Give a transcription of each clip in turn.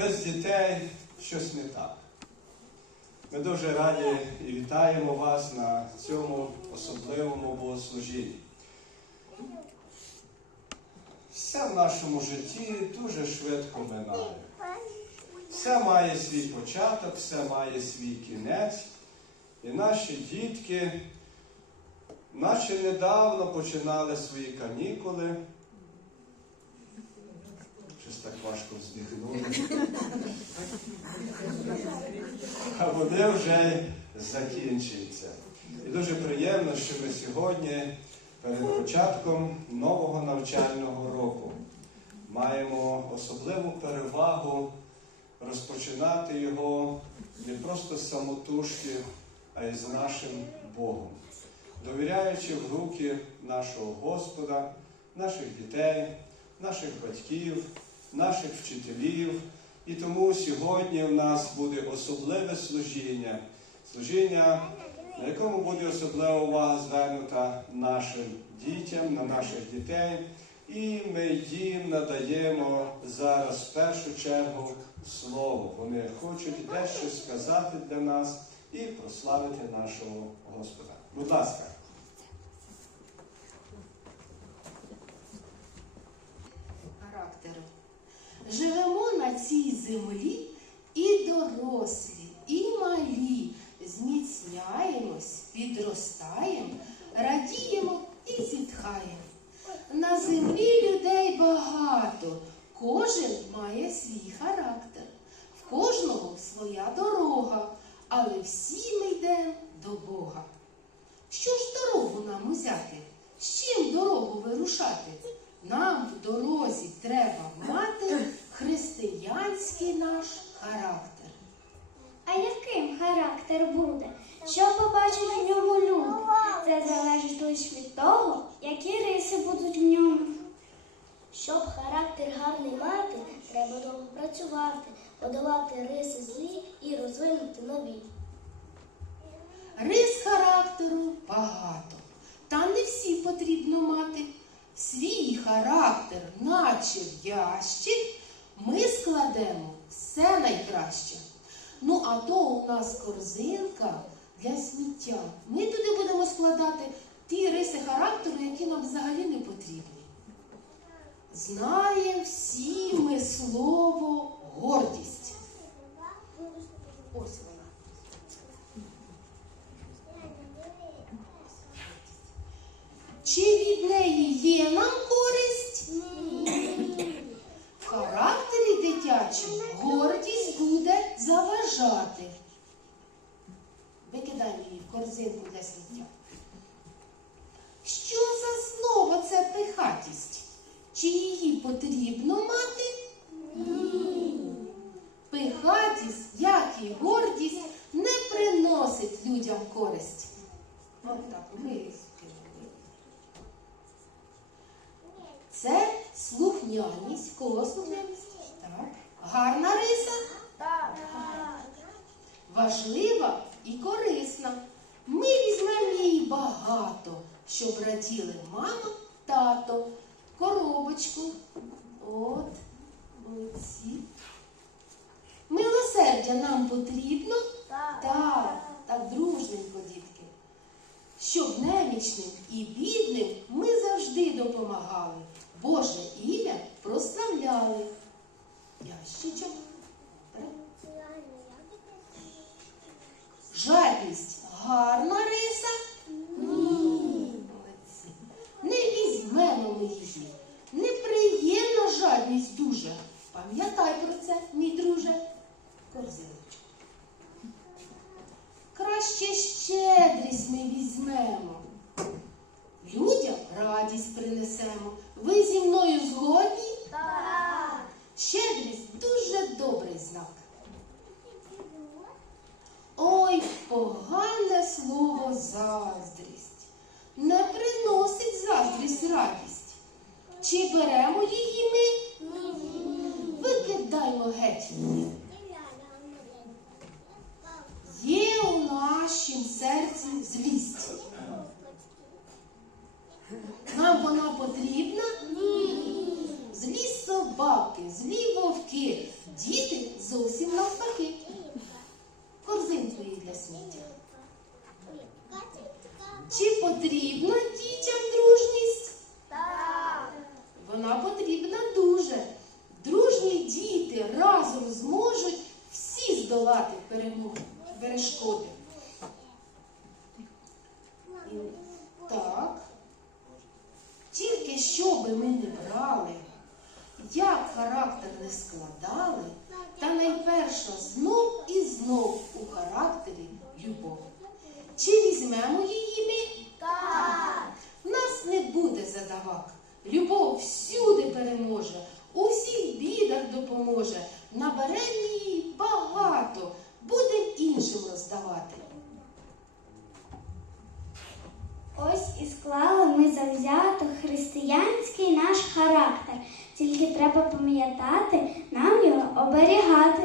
без дітей щось не так. Ми дуже раді і вітаємо вас на цьому особливому богослужінні. Все в нашому житті дуже швидко минає. Все має свій початок, все має свій кінець. І наші дітки, наче недавно починали свої канікули. Так важко вздихнули. А вони вже закінчуються. І дуже приємно, що ми сьогодні перед початком нового навчального року маємо особливу перевагу розпочинати його не просто з самотужки, а й з нашим Богом, довіряючи в руки нашого Господа, наших дітей, наших батьків, наших вчителів. І тому сьогодні в нас буде особливе служіння, служіння, на якому буде особлива увага звернута нашим дітям, на наших дітей. І ми їм надаємо зараз в першу чергу слово. Вони хочуть дещо сказати для нас і прославити нашого Господа. Будь ласка. характеру. Живемо на цій землі і дорослі, і малі, зміцняємось, підростаємо, радіємо і зітхаємо. На землі людей багато, кожен має свій характер, в кожного своя дорога, але всі ми йдемо до Бога. Що ж дорогу нам узяти? З чим дорогу вирушати? Нам в дорозі треба мати християнський наш характер. А яким характер буде? Що побачать в ньому люди? Це залежить лише від того, які риси будуть в ньому. Щоб характер гарний мати, треба довго працювати, подолати риси злі і розвинути нові. Рис характеру багато, та не всі потрібно мати. Свій характер, наче в ящик, ми складемо все найкраще. Ну, а то у нас корзинка для сміття. Ми туди будемо складати ті риси характеру, які нам взагалі не потрібні. Знаємо всі ми слово гордість. Ось вона. Чи від неї є нам користь? В характері дитячому гордість буде заважати. Викидаємо її в корзинку для сміття. Що за слово це пихатість? Чи її потрібно мати? Пихатість, як і гордість, не приносить людям користь. Отак, вискинули. Це слухняність. Кого слухняність? Так. Гарна риса? Так. Важлива і корисна. Ми візьмемо її багато, щоб раділи мама, тато, коробочку. От, молодці. Милосердя нам потрібно? Так, так дружненько, дітки. Щоб немічним і бідним ми завжди допомагали. Боже ім'я прославляли. Ящичок. Так. Жадність гарна риса? Ні. Молодці. Не візьмемо ми її. Неприємна жадність дуже. Пам'ятай про це, мій друже. Корзиночку. Краще щедрість ми візьмемо. Людям радість принесемо. Ви зі мною згодні? Так. Щедрість дуже добрий знак. Ой, погане слово заздрість. Не приносить заздрість радість. Чи беремо її ми? Викидаймо геть. її. Є у нашім серці злість. Нам вона потрібна? Злі собаки, злі вовки, діти діти зовсім навпаки. Корзинкою для сміття. Чи потрібна дітям дружність? Так. Вона потрібна дуже. Дружні діти разом зможуть всі здолати перешкоди. Так. Тільки що би ми не брали, як характер не складали, та найперша знов і знов у характері любов. Чи візьмемо її ми? Так. Нас не буде задавак. Любов всюди переможе, у всіх бідах допоможе. Наберемо її багато, будем іншим роздавати. Ось і склали ми завзято християнський наш характер. Тільки треба пам'ятати нам його оберігати.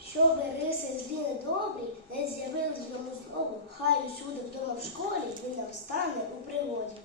Щоб риси злі недобрі не з'явились в ньому знову, хай усюди вдома в школі він нам стане у пригоді.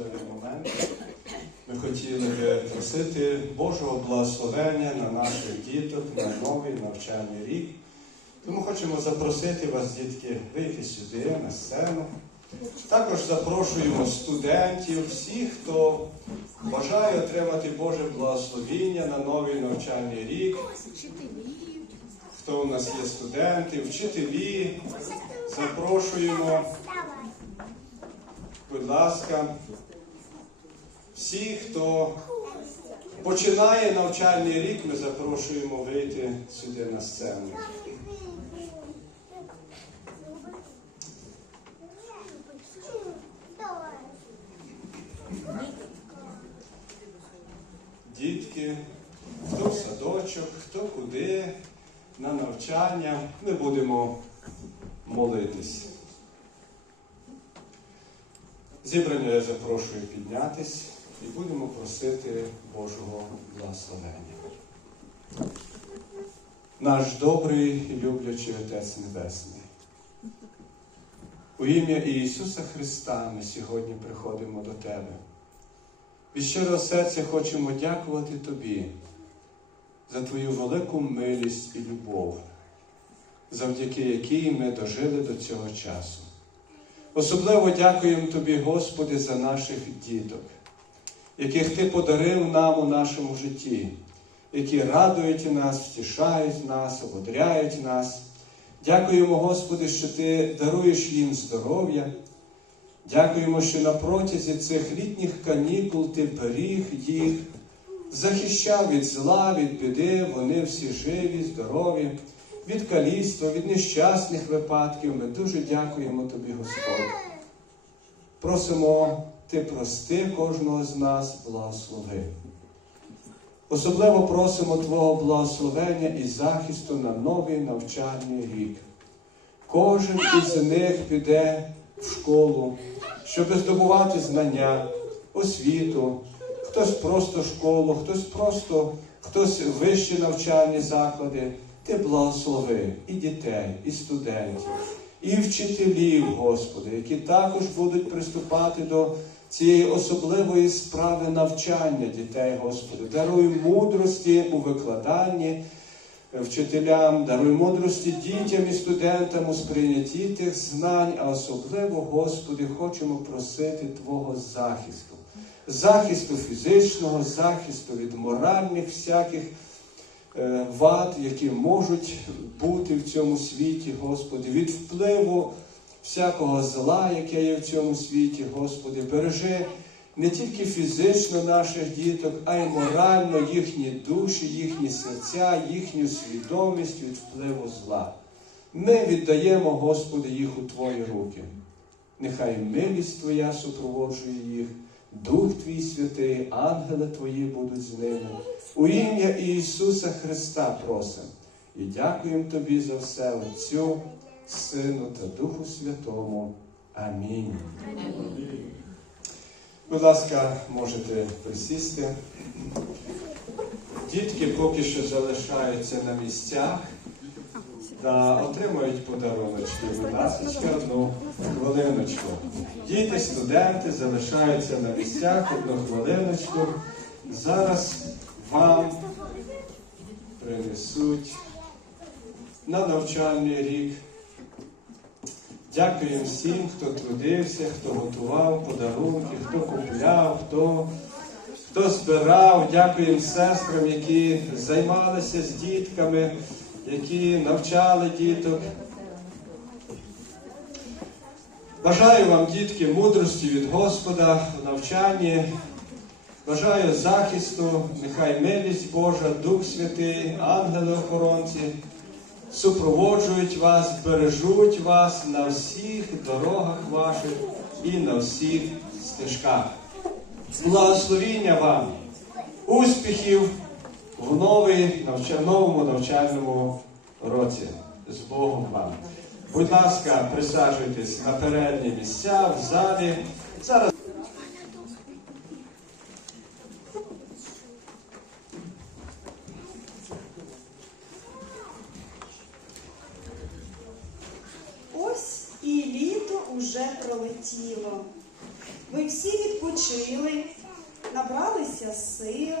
Настав особливий момент. Ми хотіли би просити Божого благословення на наших діток на новий навчальний рік. Тому хочемо запросити вас, дітки, вийти сюди на сцену. Також запрошуємо студентів, всіх, хто бажає отримати Боже благословіння на новий навчальний рік. Хто у нас є студенти, вчителі, запрошуємо. Будь ласка, всі, хто починає навчальний рік, ми запрошуємо вийти сюди на сцену. Дітки, хто в садочок, хто куди, на навчання. Ми будемо молитись. Зібрання я запрошую піднятись і будемо просити Божого благословення. Наш добрий і люблячий Отець Небесний. У ім'я Ісуса Христа ми сьогодні приходимо до Тебе. Від щирого серця хочемо дякувати Тобі за Твою велику милість і любов, завдяки якій ми дожили до цього часу. Особливо дякуємо Тобі, Господи, за наших діток, яких Ти подарив нам у нашому житті, які радують нас, втішають нас, ободряють нас. Дякуємо, Господи, що Ти даруєш їм здоров'я. Дякуємо, що на протязі цих літніх канікул Ти беріг їх, захищав від зла, від біди, вони всі живі, здорові, від каліцтва, від нещасних випадків. Ми дуже дякуємо Тобі, Господь. Просимо Ти прости кожного з нас, благослови. Особливо просимо Твого благословення і захисту на новий навчальний рік. Кожен із них піде в школу, щоб здобувати знання, освіту, хтось просто школу, хтось просто, хтось вищі навчальні заклади. Ти благослови і дітей, і студентів, і вчителів, Господи, які також будуть приступати до цієї особливої справи навчання дітей, Господи. Даруй мудрості у викладанні вчителям, даруй мудрості дітям і студентам у сприйнятті тих знань, а особливо, Господи, хочемо просити Твого захисту. Захисту фізичного, захисту від моральних всяких е, вад, які можуть бути в цьому світі, Господи, від впливу всякого зла, яке є в цьому світі, Господи, бережи не тільки фізично наших діток, а й морально їхні душі, їхні серця, їхню свідомість від впливу зла. Ми віддаємо, Господи, їх у Твої руки. Нехай милість Твоя супроводжує їх, Дух Твій святий, ангели Твої будуть з ними. У ім'я Ісуса Христа просимо і дякуємо Тобі за все, Отцю, Сину та Духу Святому. Амінь. Будь ласка, можете присісти. Дітки поки що залишаються на місцях та отримають подаруночки. Будь ласка, одну хвилиночку. Діти, студенти залишаються на місцях одну хвилиночку. Зараз вам принесуть на навчальний рік. Дякуємо всім, хто трудився, хто готував подарунки, хто купляв, хто, хто збирав. Дякуємо сестрам, які займалися з дітками, які навчали діток. Бажаю вам, дітки, мудрості від Господа в навчанні. Бажаю захисту, нехай милість Божа, Дух Святий, ангели-охоронці супроводжують вас, бережуть вас на всіх дорогах ваших і на всіх стежках. Благословіння вам, успіхів в новому навчальному році. З Богом вам. Будь ласка, присаджуйтесь на передні місця в залі. Зараз Ось і літо уже пролетіло. Ви всі відпочили, набралися сил.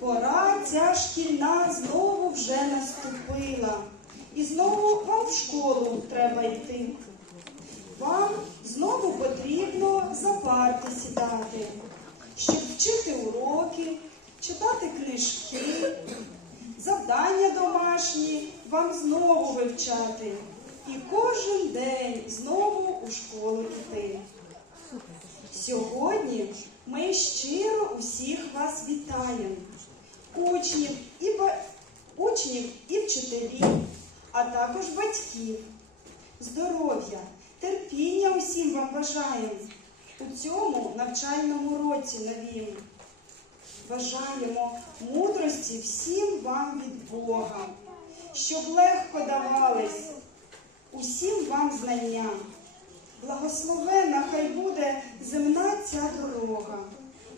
Пора ця шкільна знову вже наступила. І знову вам в школу треба йти. Вам знову потрібно за парти сідати, щоб вчити уроки, читати книжки, завдання домашні вам знову вивчати. І кожен день знову у школу йти. Сьогодні ми щиро усіх вас вітаємо, учнів і, ба... учнів і вчителів, а також батьків. Здоров'я, терпіння усім вам бажаємо у цьому навчальному році новім. Бажаємо мудрості. всім вам від Бога, щоб легко давались усім вам знання. Благословена хай буде земна ця дорога,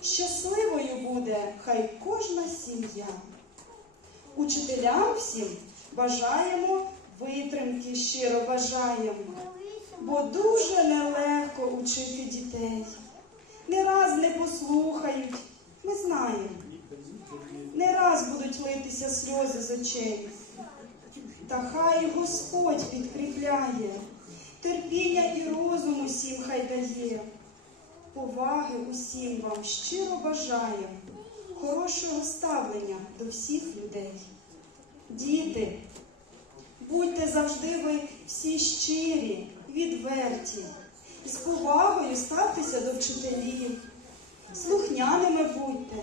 щасливою буде хай кожна сім'я. Учителям всім бажаємо витримки, щиро бажаємо, бо дуже нелегко учити дітей. Не раз не послухають, ми знаємо. Не раз будуть литися сльози з очей. Та хай Господь підкріпляє, терпіння і розум усім хай дає. Поваги усім вам щиро бажаємо, хорошого ставлення до всіх людей. Діти, будьте завжди ви всі щирі, відверті, з повагою ставтеся до вчителів, слухняними будьте,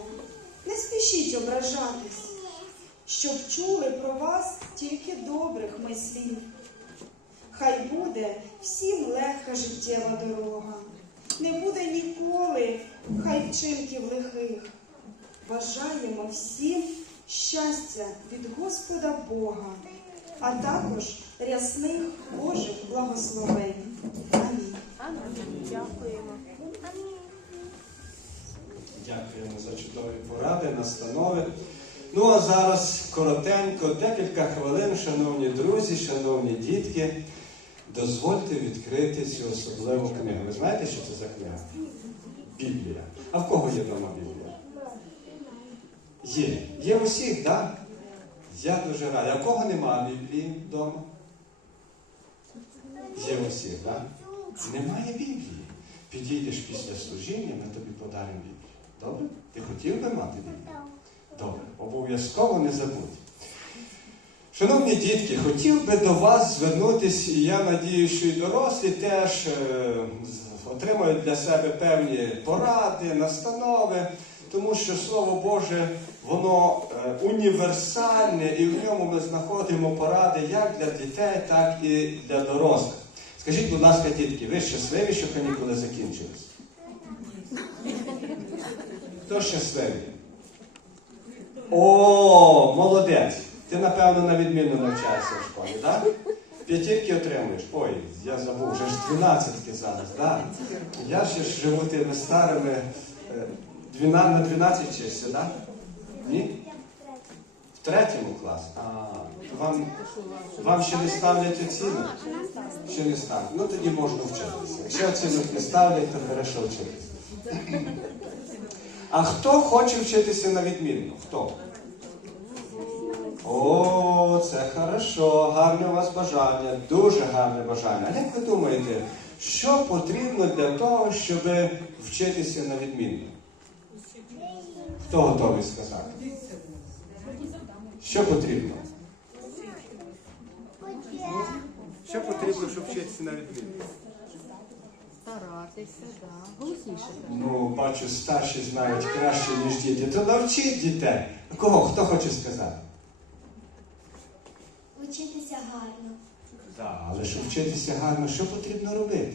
не спішіть ображатись, щоб чули про вас тільки добрих мислів. Хай буде всім легка життєва дорога, не буде ніколи хай вчинків лихих. Бажаємо всім щастя від Господа Бога, а також рясних Божих благословень. Амінь. Дякуємо за чудові поради, настанови. Ну а зараз коротенько, декілька хвилин, шановні друзі, шановні дітки, дозвольте відкрити цю особливу книгу. Ви знаєте, що це за книга? Біблія. А в кого є вдома Біблія? Є. Є у всіх, так? Я дуже радий. А в кого нема Біблії вдома? Є у всіх, так? Немає Біблії. Підійдеш після служіння, ми тобі подаримо Біблію. Добре? Ти хотів би мати Біблію? Добре, обов'язково не забудь. Шановні дітки, хотів би до вас звернутися, і я надію, що і дорослі теж е, отримають для себе певні поради, настанови, тому що Слово Боже, воно е, універсальне, і в ньому ми знаходимо поради як для дітей, так і для дорослих. Скажіть, будь ласка, дітки, ви щасливі, що канікули закінчились? Хто щасливий? О, молодець! Ти, напевно, на відмінно навчаєшся в школі, так? П'ятірки отримуєш. Ой, я забув, вже ж дванадцятки зараз, так? Я ще ж живу тими старими. е, двіна- на 12 вчишся, так? Ні? В третьому класі? А, вам, вам ще не ставлять оцінок? Ще не ставлять. Ну тоді можна вчитися. Якщо оцінок не ставлять, то хорошо вчитися. А хто хоче вчитися на відмінно? Хто? О, це хорошо, гарне у вас бажання, дуже гарне бажання. А як ви думаєте, що потрібно для того, щоб вчитися на відмінно? Хто готовий сказати? Що потрібно? Що потрібно, щоб вчитися на відмінно? Старатися, да. Голосніше. Ну, бачу, старші знають краще, ніж діти. То навчіть дітей. Кого? Хто хоче сказати? Учитися гарно. Так, але щоб вчитися гарно, що потрібно робити?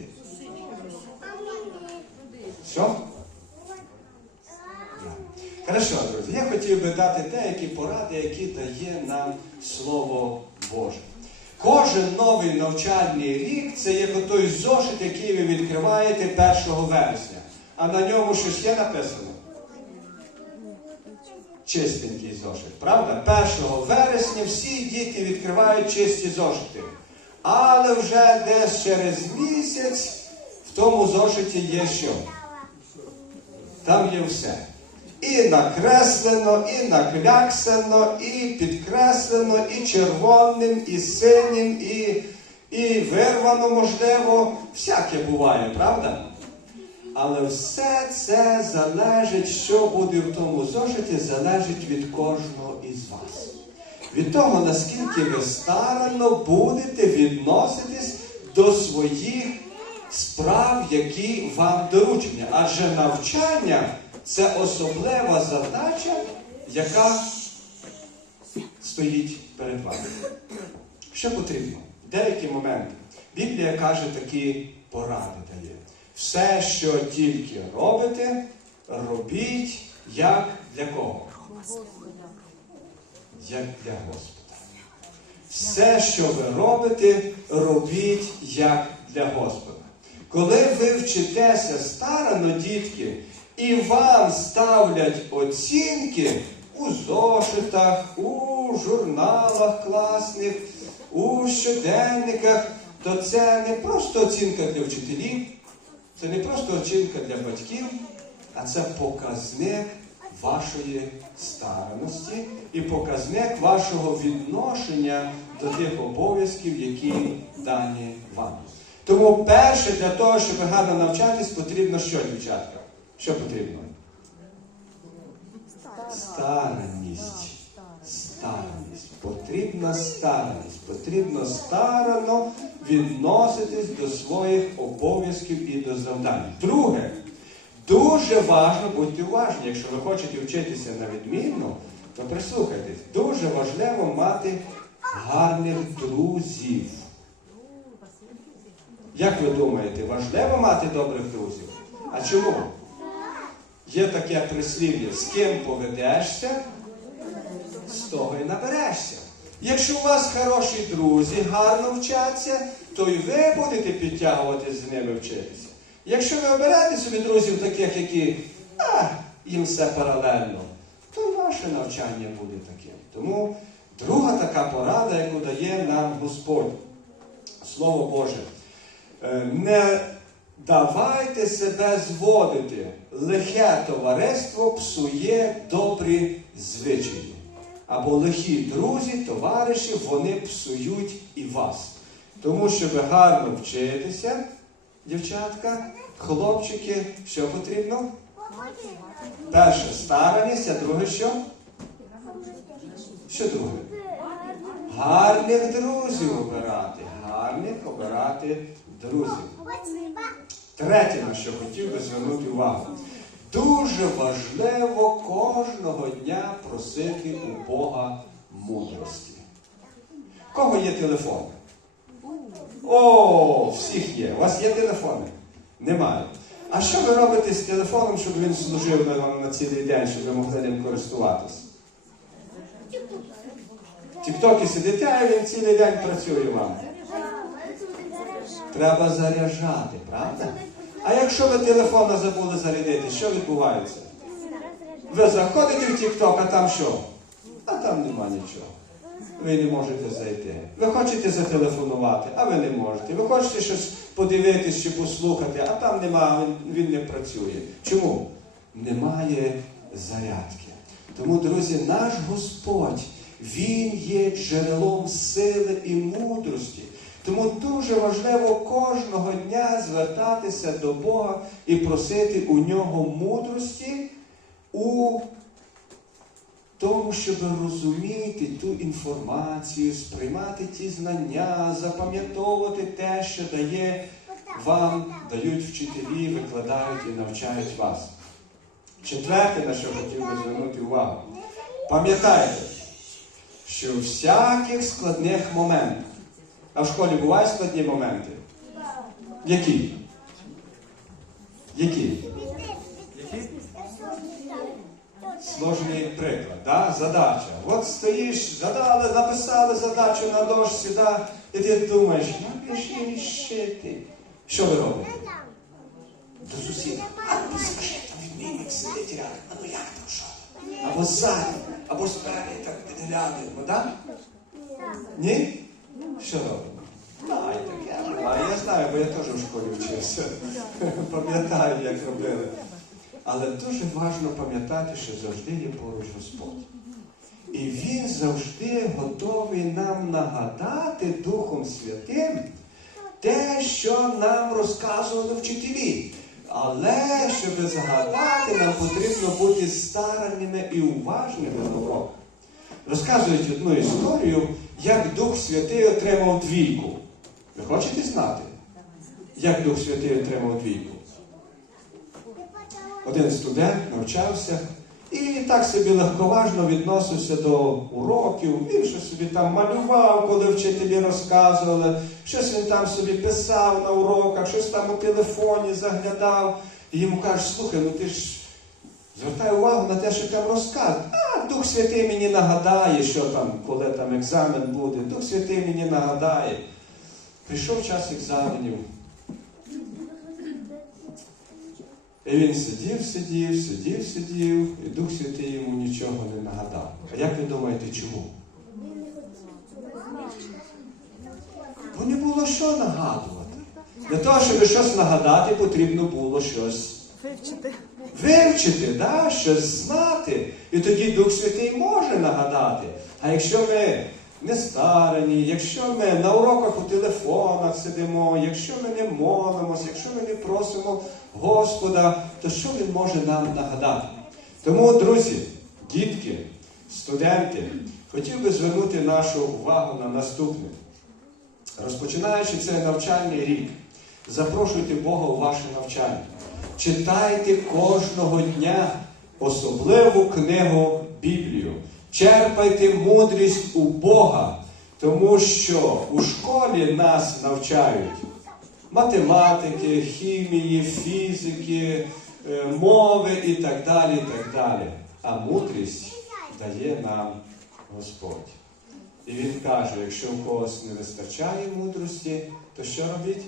Що? Хорошо, друзі. Я хотів би дати деякі поради, які дає нам Слово Боже. Кожен новий навчальний рік це як отой зошит, який ви відкриваєте 1 вересня. А на ньому щось є написано? Чистенький зошит, правда? 1 вересня всі діти відкривають чисті зошити. Але вже десь через місяць в тому зошиті є що? Там є все. І накреслено, і накляксено, і підкреслено, і червоним, і синім, і, і вирвано, можливо, всяке буває, правда? Але все це залежить, що буде в тому зошиті, залежить від кожного із вас. Від того, наскільки ви старанно будете відноситись до своїх справ, які вам доручені. Адже навчання це особлива задача, яка стоїть перед вами. Що потрібно? Деякі моменти. Біблія каже такі поради дає. Все, що тільки робите, робіть як для кого? Як для Господа. Все, що ви робите, робіть як для Господа. Коли ви вчитеся старано, дітки, і вам ставлять оцінки у зошитах, у журналах класних, у щоденниках, то це не просто оцінка для вчителів, це не просто оцінка для батьків, а це показник вашої стараності і показник вашого відношення до тих обов'язків, які дані вам. Тому перше для того, щоб гарно навчатись, потрібно що, дівчатка? Що потрібно? Старанність. Старанність. Потрібна старанність. Потрібно старано відноситись до своїх обов'язків і до завдань. Друге, дуже важливо, будьте уважні, якщо ви хочете вчитися на відмінно, то прислухайтесь. Дуже важливо мати гарних друзів. Як ви думаєте, важливо мати добрих друзів? А чому? Є таке прислів'я, з ким поведешся, з того і наберешся. Якщо у вас хороші друзі, гарно вчаться, то і ви будете підтягуватись з ними вчитися. Якщо ви оберете собі друзів таких, які а, їм все паралельно, то ваше навчання буде таким. Тому друга така порада, яку дає нам Господь, Слово Боже. Е, Не давайте себе зводити. Лихе товариство псує добрі звичаї. Або лихі друзі, товариші, вони псують і вас. Тому, щоб гарно вчитися, дівчатка, хлопчики, що потрібно? Перше стараність, а друге що? Що друге? Гарних друзів обирати. Гарних обирати друзів. Третє, на що хотів би звернути увагу. Дуже важливо кожного дня просити у Бога мудрості. Кого є телефон? О, всіх є. У вас є телефони? Немає. А що ви робите з телефоном, щоб він служив вам на цілий день, щоб ви могли ним користуватись? Тіктоки сидите, а він цілий день працює вам. Треба заряджати, правда? А якщо ви телефон забули зарядити, що відбувається? Ви заходите в Тікток, а там що? А там нема нічого. Ви не можете зайти. Ви хочете зателефонувати, а ви не можете. Ви хочете щось подивитись чи послухати, а там нема, він, він не працює. Чому? Немає зарядки. Тому, друзі, наш Господь, Він є джерелом сили і мудрості. Тому дуже важливо кожного дня звертатися до Бога і просити у нього мудрості у тому, щоб розуміти ту інформацію, сприймати ті знання, запам'ятовувати те, що дає вам, дають вчителі, викладають і навчають вас. Четверте, на що хотів би звернути увагу. Пам'ятайте, що у всяких складних моментах, а в школі бувають складні моменти? Які? Які? Сложний приклад, да? задача. От стоїш, задали, написали задачу на дошці, да? і ти думаєш, як ж її рішити? Що ви робите? До сусіда. А ну скажи, там відмінник сидить рядом, а ну як там що? Або ззаду, або спереді, так підглядуємо, да? Ні? Що робимо? А, і буває. Я знаю, бо я теж в школі вчився. Пам'ятаю, як робили. Але дуже важливо пам'ятати, що завжди є поруч Господь. І Він завжди готовий нам нагадати Духом Святим те, що нам розказували вчителі. Але щоб згадати, нам потрібно бути старанними і уважними на уроках. Розказують одну історію, як Дух Святий отримав двійку. Ви хочете знати, як Дух Святий отримав двійку? Один студент навчався і так собі легковажно відносився до уроків. Він щось собі там малював, коли вчителі розказували, щось він там собі писав на уроках, щось там у телефоні заглядав. І йому кажуть, слухай, ну ти ж Звертаю увагу на те, що там розказують. А, Дух Святий мені нагадає, що там, коли там екзамен буде. Дух Святий мені нагадає. Прийшов час екзаменів. І він сидів, сидів, сидів, сидів, і Дух Святий йому нічого не нагадав. А як ви думаєте, чому? Бо не було що нагадувати. Для того, щоб щось нагадати, потрібно було щось Вивчити. вивчити, да? щось знати. І тоді Дух Святий може нагадати. А якщо ми не старані, якщо ми на уроках у телефонах сидимо, якщо ми не молимося, якщо ми не просимо Господа, то що Він може нам нагадати? Тому, друзі, дітки, студенти, хотів би звернути нашу увагу на наступне. Розпочинаючи цей навчальний рік, запрошуйте Бога у ваше навчання. Читайте кожного дня особливу книгу Біблію. Черпайте мудрість у Бога, тому що у школі нас навчають математики, хімії, фізики, е, мови і так далі. і так далі. А мудрість дає нам Господь. І він каже, якщо у когось не вистачає мудрості, то що робіть?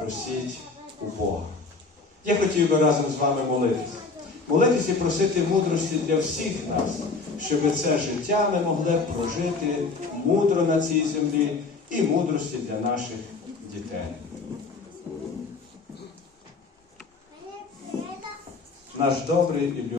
Просіть у Бога. Я хотів би разом з вами молитися. Молитися і просити мудрості для всіх нас, щоб це життя ми могли прожити мудро на цій землі і мудрості для наших дітей. Наш добрий і